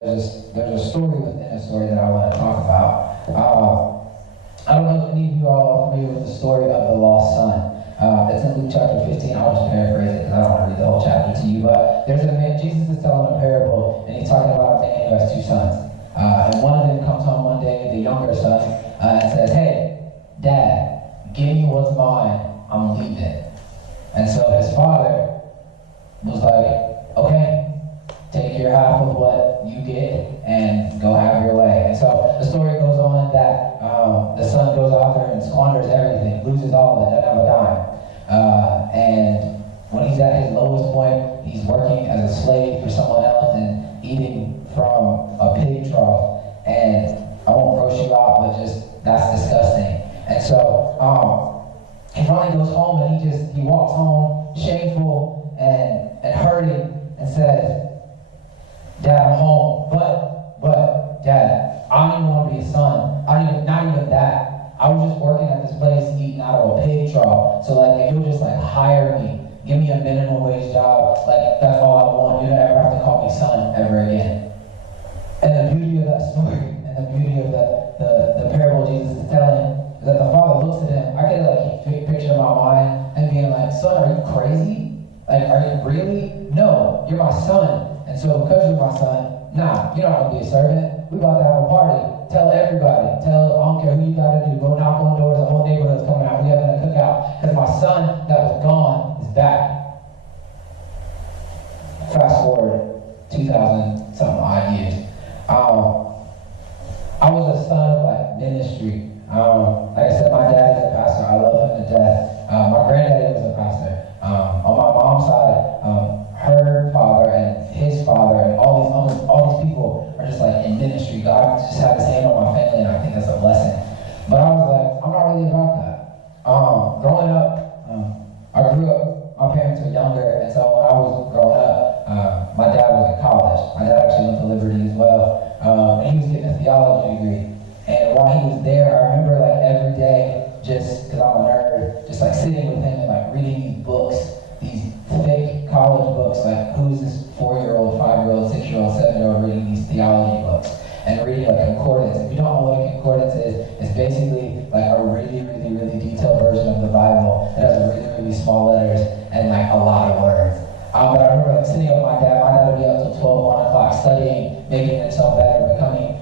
There's a story within a story that I want to talk about. I don't know if any of you all are familiar with the story of the lost son. It's in Luke chapter 15. I'll just paraphrase it because I don't want to read the whole chapter to you. But there's a man, Jesus is telling a parable, and he's talking about a man who has two sons. And one of them comes home one day, the younger son, and says, "Hey, Dad, give me what's mine. I'm leaving." And so his father was like, "Okay, take your half of what you get and go have your way." And so the story goes on that the son goes out there and squanders everything, loses all of it, doesn't have a dime. And when he's at his lowest point, he's working as a slave for someone else and eating from a pig trough. And I won't gross you out, but just that's disgusting. And so he finally goes home and he walks home shameful and hurting and says, "Dad, I'm home, but Dad, I don't even want to be a son. Not even that. I was just working at this place eating out of a pig trough. So if you'll just hire me, give me a minimum wage job, that's all I want. You don't ever have to call me son ever again." And the beauty of that story and the beauty of the parable Jesus is telling is that the father looks at him. I could picture in my mind and being like, "Son, are you crazy? Are you really? No, you're my son. And so because you're my son, nah, you're not going to be a servant. We're about to have a party. Tell everybody. I don't care who you got to do. Go knock on doors. The whole neighborhood's coming out. We're having a cookout. Because my son that was gone is back." Fast forward 2,000 something odd years. I was a son of ministry. Like I said, my dad is a pastor. I love him to death. My granddaddy was a pastor. On my mom's side, her father and his father and all these people are just in ministry. God just had his hand on my family, and I think that's a blessing. But I was like, I'm not really about that. Growing up, I grew up, my parents were younger, and so when I was growing up, my dad was in college. My dad actually went to Liberty as well. And he was getting a theology degree. And while he was there, I remember every day, just because I'm a nerd, just sitting with him and reading these books, these thick college books, who is this 4-year-old, 5-year-old, 6-year-old, 7-year-old reading these theology books and reading concordance. If you don't know what a concordance is, it's basically a really, really, really detailed version of the Bible. It has really, really small letters and a lot of words. But I remember sitting with my dad. My dad would be up till 12, 1 o'clock studying, making himself better, becoming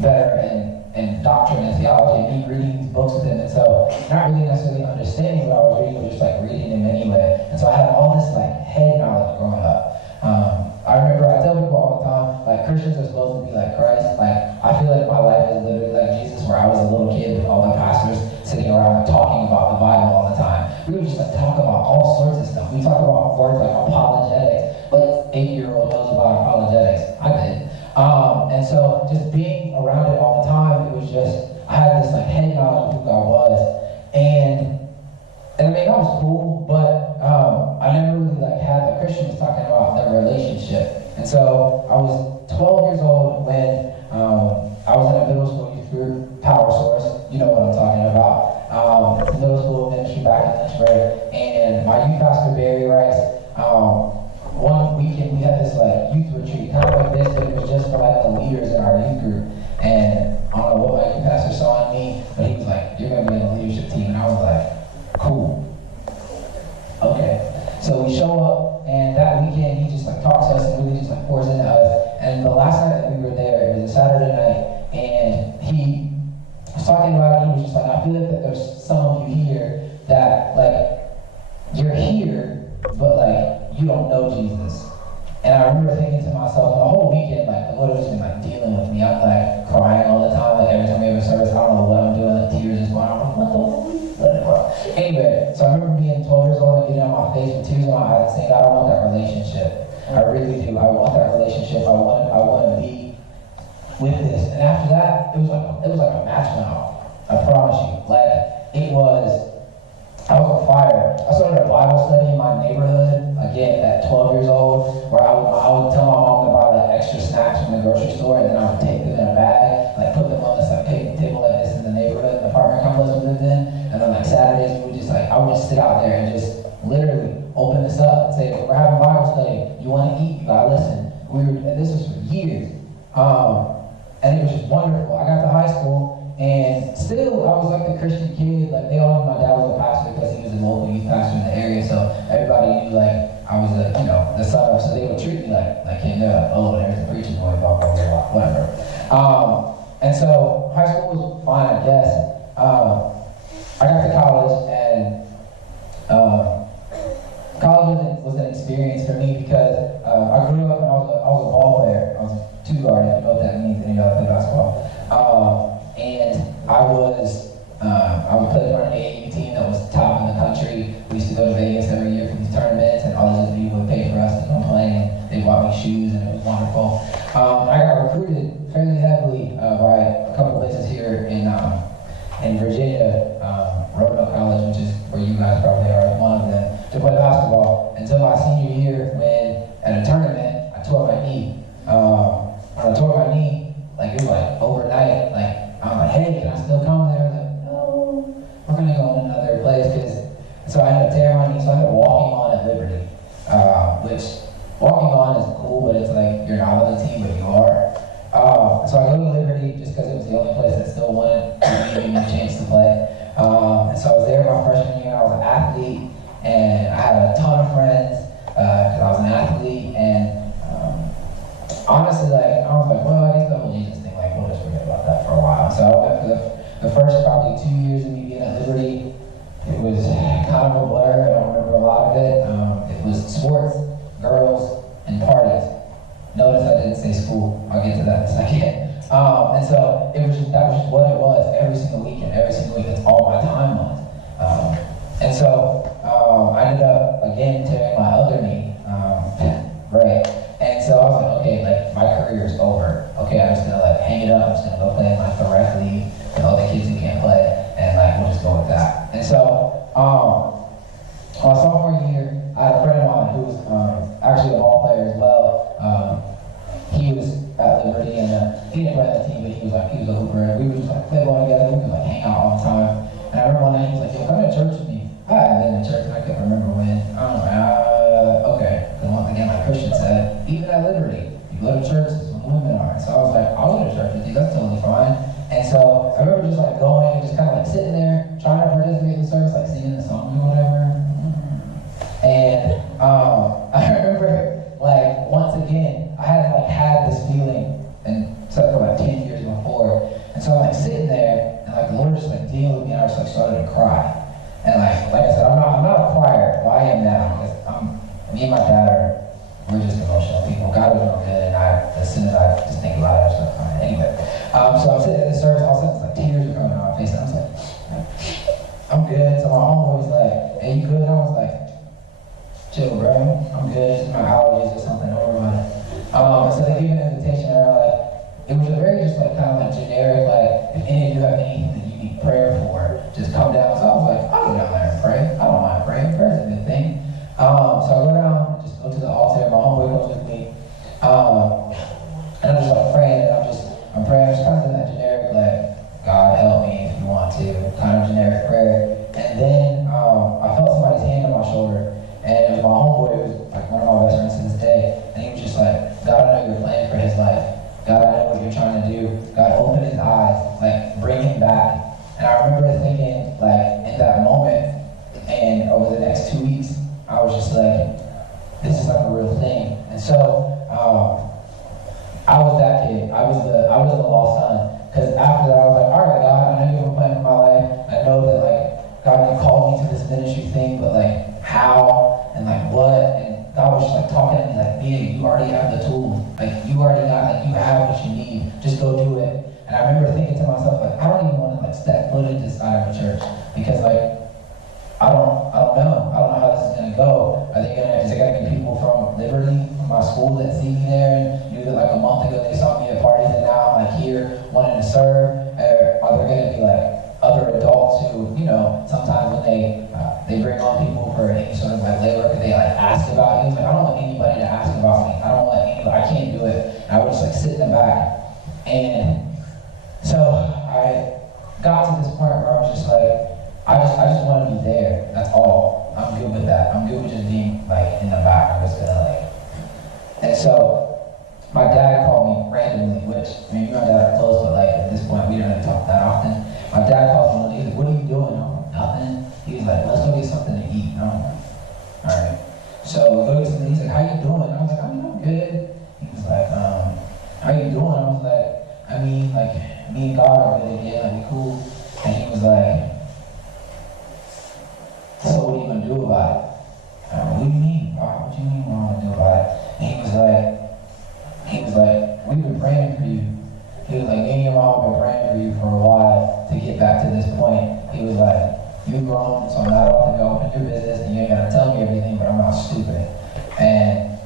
better in doctrine and theology, and me reading these books with him. And so not really necessarily understanding what I was reading, but just reading them anyway. And so I had all this head knowledge growing up. I remember I tell people all the time, Christians are supposed to be like Christ. I feel like my life is literally like Jesus, where I was a little kid with all the pastors sitting around talking about the Bible all the time. We would just talk about all sorts of stuff. We talk about words like apologetics. 8-year-old knows about apologetics. I did. And so just being around it all the time, it was just, I had this head knowledge of who God was. And I mean, that was cool, but I never really had the Christians talking about their relationship. And so I was 12 years old when I was in a middle school youth group, Power Source. You know what I'm talking about. Middle school ministry back in Lynchburg. And my youth pastor, Barry Rice, one weekend we had this youth retreat, kind of like this, but it was just for the leaders in our youth group. And I don't know what my youth pastor saw in me, but he was like, "You're going to be on the leadership team." And I was like, "Cool. Okay." So we show up, and that weekend he just talks to us and really just pours into us. And the last night that we were there, it was a Saturday night, and he was talking about it. He was just "I feel that there's some of you here that you're here, but you don't know Jesus." And I remember thinking to myself, the whole weekend, the Lord has been dealing with me. I'm crying all the time. Every time we have a service, I don't know what I'm doing. Tears just going on. What the? Anyway, so I remember being 12 years old and getting on my face with tears in my eyes and saying, "God, I want that relationship. I really do. I want that relationship. I want to be with this." And after that, it was like a match went off. I promise you. I was on fire. I started a Bible study in my neighborhood, again, at 12 years old, where I would tell my mom to buy extra snacks from the grocery store, and then I would take them in a bag, put them on this picnic table like this in the neighborhood, the apartment complex we lived in, and then Saturdays, I would just sit out there and just literally open this up and say, "We're having Bible study. You want to eat? You gotta listen. And this was for years. And it was just wonderful. I got to high school, and still I was like the Christian kid. Like, they all knew my dad was a pastor because he was a local youth pastor in the area, so everybody knew like I was the son of, so they would treat me like him. They're like, oh, there's a preacher boy, blah, blah, blah, blah, whatever. And so high school was fine, I guess. I got to college, and college was an experience for me because I grew up and I was a ball player. I was a two guard, if you know what that means, and you know I play basketball. And I would play for an AAU team that was top in the country. We used to go to Vegas every year for these tournaments, and all these people would pay for us to come play, and they bought me shoes, and it was wonderful. I got recruited fairly heavily by a couple places here in Virginia, Roanoke College, which is where you guys probably are, one of them, to play basketball until my senior year, when at a tournament I tore my knee. When I tore my knee, like it was like overnight, like I'm like, hey, can I still come there? Like, no, we're gonna go in another place, so I ended up tearing my knee, so I ended up walking on at Liberty, which walking on is cool, but it's like you're not on the team, but you are. So I go to Liberty just because it was the only place that still wanted to give me a chance to play. And so I was there my freshman year. I was an athlete, and I had a ton of friends because I was an athlete. And honestly, like I was like, well, I guess the whole Jesus thing, like we'll just forget about that for a while. So I went for the first probably 2 years of me being at Liberty. It was kind of a blur. I don't remember a lot of it. It was sports, girls, and parties. Notice I didn't say school. I'll get to that in a second. And so that was just what it was every single weekend. Every single week, that's all my time was. And so I ended up again tearing my other knee. Right. And so I was like, okay, like my career is over. Okay, I'm just gonna like hang it up. I'm just gonna go play in my direct league with all the kids who can't play, and like we'll just go with that. And so my sophomore year, I had a friend of mine who was actually a ball player as well. He was at Liberty, and he didn't play on the team, but he was a hooper, and we would just like play ball together. We would like hang out all the time. And I remember one night he was like, "Yo, come to church with me." I hadn't been to church, and I couldn't remember when. I don't know. Okay. Because once again, like Christian said, even at Liberty, you go to church, that's when the women are. So I was like, I'll go to church with you. That's totally fine. And so I remember just like going and just kind of like sitting there, trying to participate in the service, like singing the songs or whatever. And I remember like once again, I had this feeling, and except for like 10 years before. And so I'm like sitting there, and like the Lord just like dealing with me, and I just like started to cry. And like I said, I'm not a crier. Well, I am now, because me and my dad we're just emotional people. God was real good, and as soon as I just think about it, I just start crying. Anyway, so I'm sitting in the service, all of a sudden it's like tears are coming on my face, and I was like, I'm good. So my homeboy's like, hey, you good? And I was like, chill, bro. I'm good. It's my allergies or something. Don't worry about it. So they gave me an invitation, and like, it was a very just like kind of like generic, like, if any of you have anything that you need prayer for, just come down. So I was like, I'll go down there and pray. I don't mind praying. Prayer is a good thing. So I go down, just go to the altar. My homeboy goes with me, and I'm just like praying, and I'm praying. I'm just kind of in that generic, like, God help me if you want to, kind of generic prayer. And then I felt somebody's hand on my shoulder. And it was my homeboy, who was like one of my best friends to this day. And he was just like, God, I know you're planning for his life. God, I know what you're trying to do. God, open his eyes, like bring him back. And I remember thinking, like, in that moment, and over the next 2 weeks, I was just like, this is like a real thing. And so I was that kid. I was the lost son. Because after that, I was like, all right, God, I know you have a plan for my life. I know that, like, God, you called me to this ministry thing, but like, how and like what? And God was just like talking to me like, "Big, you already have the tools. Like you already got, like you have what you need. Just go do it." And I remember thinking to myself like, I don't even want to like step foot into this side of a church because like I don't know. I don't know how this is gonna go. Is it gonna be people from Liberty, from my school that see me there and knew that like a month ago they saw me at parties and now I'm like here wanting to serve? Or are there gonna be like other adults who, you know, sometimes when they bring on people for any sort of like labor, they like ask about you. Like, I don't want anybody to ask about me. I can't do it. And I would just like sit in the back. And so I got to this point where I was just like, I just want to be there. That's all. I'm good with that. I'm good with just being like in the back. I'm just gonna like. And so my dad called me randomly, which, I mean, me and my dad are close, but like at this point, we don't really talk that often. My dad calls me one day, he's like, what are you doing? I'm like, nothing. He was like, let's go get something to eat. And I'm like, all right. So we go get something. He's like, how you doing? I was like, I'm good. He was like, how you doing? I was like, I mean, like, me and God are good again, like, we cool. And he was like, so what are you gonna do about it? What do you mean? What do you mean what I'm gonna do about it? And he was like, we've been praying for you. He was like, me and your mom have been praying for you for a while to get back to this point. He was like, you've grown, so I'm not about to go up in your business, and you ain't gotta tell me everything, but I'm not stupid. And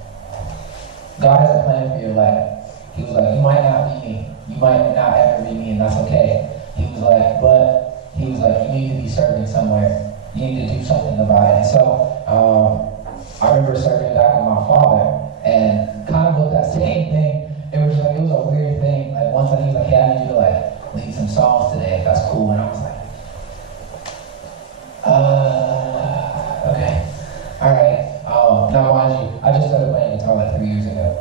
God has a plan for your life. He was like, you might not be me. You might not ever be me, and that's okay. He was like, you need to be serving somewhere. You need to do something about it. And so, I remember serving back with my father, and kind of with that same thing, it was a weird thing. Like one time he was like, hey, I need you to like lead some songs today, if that's cool. And I was like, okay, all right. Now mind you, I just started playing guitar like 3 years ago.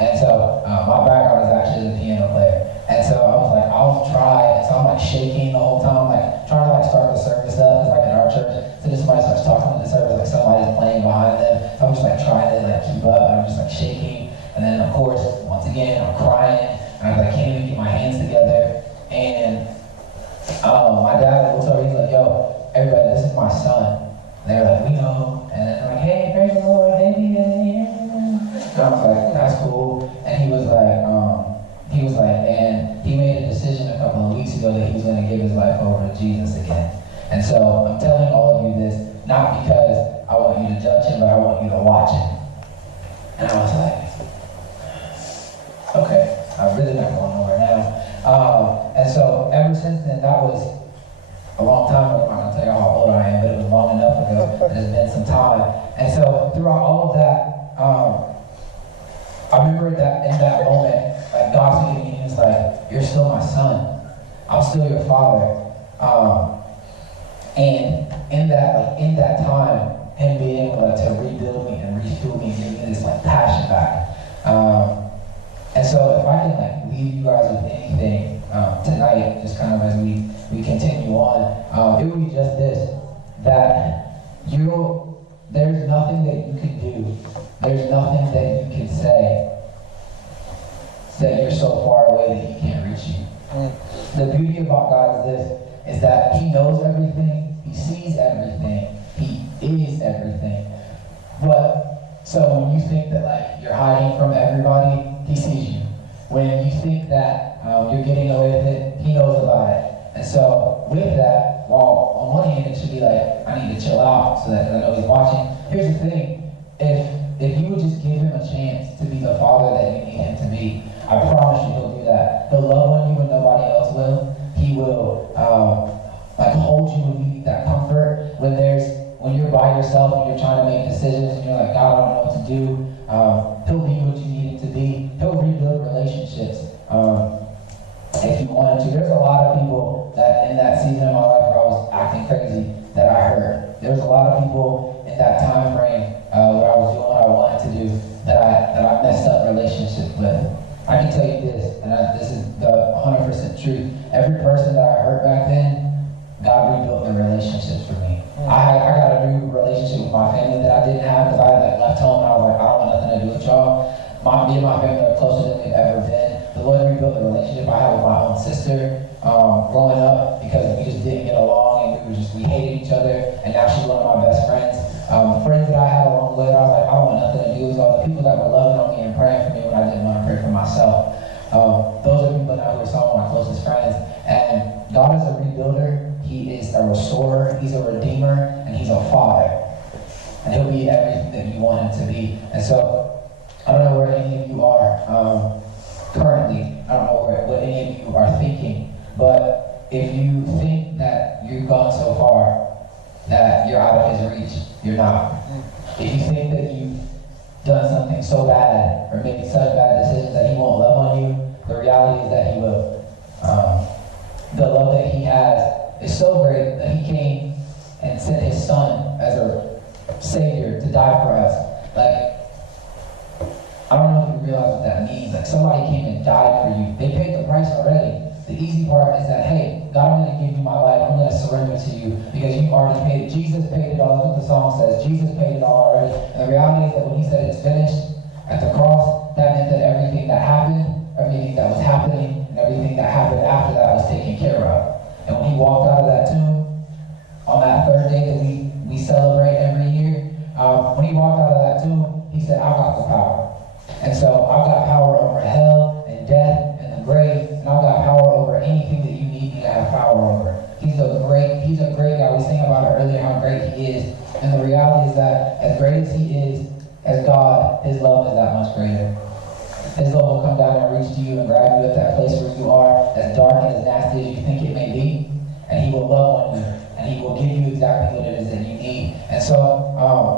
And so my background is actually as a piano player. And so I was like, I'll try. And so I'm like shaking the whole time, like trying to like start the service up, because like in our church, so just somebody starts talking in the service, like somebody's playing behind them. So I'm just like trying to like keep up, and I'm just like shaking. And then of course, once again, I'm crying, and I can't even get my hands together. And my dad looks over, he's like, yo, everybody, this is my son. And they're like, we know. And then they're like, hey, praise the Lord, baby. And I was like, that's cool. And he was like, and he made a decision a couple of weeks ago that he was going to give his life over to Jesus again. And so I'm telling all of you this, not because I want you to judge him, but I want you to watch him. And I was like, okay, I'm really not going nowhere now. And so ever since then, that was a long time ago. I'm not going to tell you how old I am, but it was long enough ago. It has been some time. And so throughout all of that, I remember that in that moment, like God speaking to me, he was like, you're still my son. I'm still your father. And in that time, him being able to rebuild me and refuel me and give me this like passion back. And so if I can like leave you guys with anything tonight, just kind of as we continue on, it would be just this, that there's nothing that you can do, there's nothing that you can say that you're so far away that he can't reach you. The beauty about God is that he knows everything, he sees everything, he is everything. But so when you think that like you're hiding from everybody, he sees you. When you think that you're getting away with it, he knows about it. And so with that, while on one hand it should be like, I need to chill out so that I know he's watching. Here's the thing, if you would just give him a chance to be the father that you need him to be, I promise you he'll do that. He'll love on you when nobody else will. He will like hold you when you need that comfort. When you're by yourself and you're trying to make decisions and you're like, God, I don't know what to do. He'll be what you need him to be. He'll rebuild relationships if you wanted to. There's a lot of people that in that season of my life where I was acting crazy that I hurt. There's a lot of people in that time frame where I was doing what I wanted to do that I messed up relationships with. I can tell you this, and this is the 100% truth. Every person that I hurt back then, God rebuilt their relationships for me. I got a new relationship with my family that I didn't have because I had like left home and I was like, I don't want nothing to do with y'all. Me and my family are closer than we've ever been. The Lord rebuilt the relationship I had with my own sister growing up because we just didn't get along and we hated each other, and now she's one of my best friends. The friends that I had along the way, I was like, I don't want nothing to do with all the people that were loving on me and praying for me when I didn't want to pray for myself. Those are people now who are some of my closest friends. And God is a rebuilder, he is a restorer, he's a redeemer, and he's a father. And he'll be everything that you want him to be. And so, I don't know where any of you are currently. I don't know what any of you are thinking. But if you think that you've gone so far that you're out of his reach, you're not. If you think that you've done something so bad or made such bad decisions that he won't love on you, the reality is that he will. The love that he has is so great that he came and sent his son as a savior to die for us. Like, I don't know if you realize what that means. Like somebody came and died for you. They paid the price already. The easy part is that, hey, God, I'm going to give you my life. I'm going to surrender to you because you've already paid it. Jesus paid it all. That's what the song says. Jesus paid it all already. And the reality is that when he said it's finished at the cross, that meant that everything that happened, everything that was happening, and everything that happened after that was taken care of. And when he walked out of that tomb on that third day that we celebrate every year, when he walked out of that tomb, he said, I've got the power. And so I've got power over hell and death and the grave, and I've got power over anything that you need me to have power over. He's a great guy. We sang about it earlier how great he is. And the reality is that as great as he is, as God, his love is that much greater. His love will come down and reach to you and grab you at that place where you are, as dark and as nasty as you think it may be, and he will love on you, and he will give you exactly what it is that you need. And so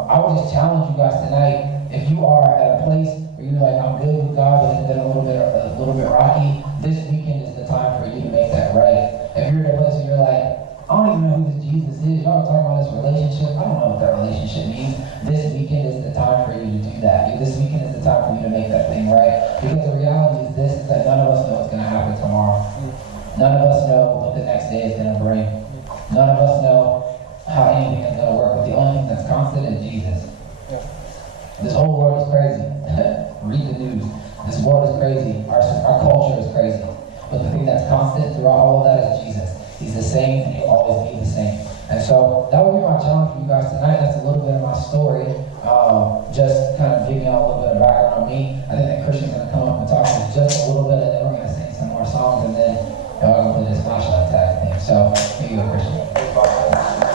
I would just challenge you guys tonight, if you are at a place where you're like, I'm good with God, but it's been a little bit rocky, this weekend is the time for you to make that right. If you're at a place where you're like, I don't even know who this Jesus is, y'all talking about this relationship, I don't know what that relationship means. This weekend is the time for you to do that. This weekend is the time for you to make that thing right. Because the reality is this, is that none of us know what's going to happen tomorrow. None of us know what the next day is going to bring. None of us know how anything is going to work, but the only thing that's constant is Jesus. This whole world is crazy. Read the news. This world is crazy. Our culture is crazy. But the thing that's constant throughout all of that is Jesus. He's the same, and he'll always be the same. And so that would be my challenge for you guys tonight. That's a little bit of my story. Just kind of giving y'all a little bit of background on me. I think that Christian's going to come up and talk to us just a little bit, and then we're going to sing some more songs, and then y'all are going to play this flashlight tag thing. So here you go, Christian.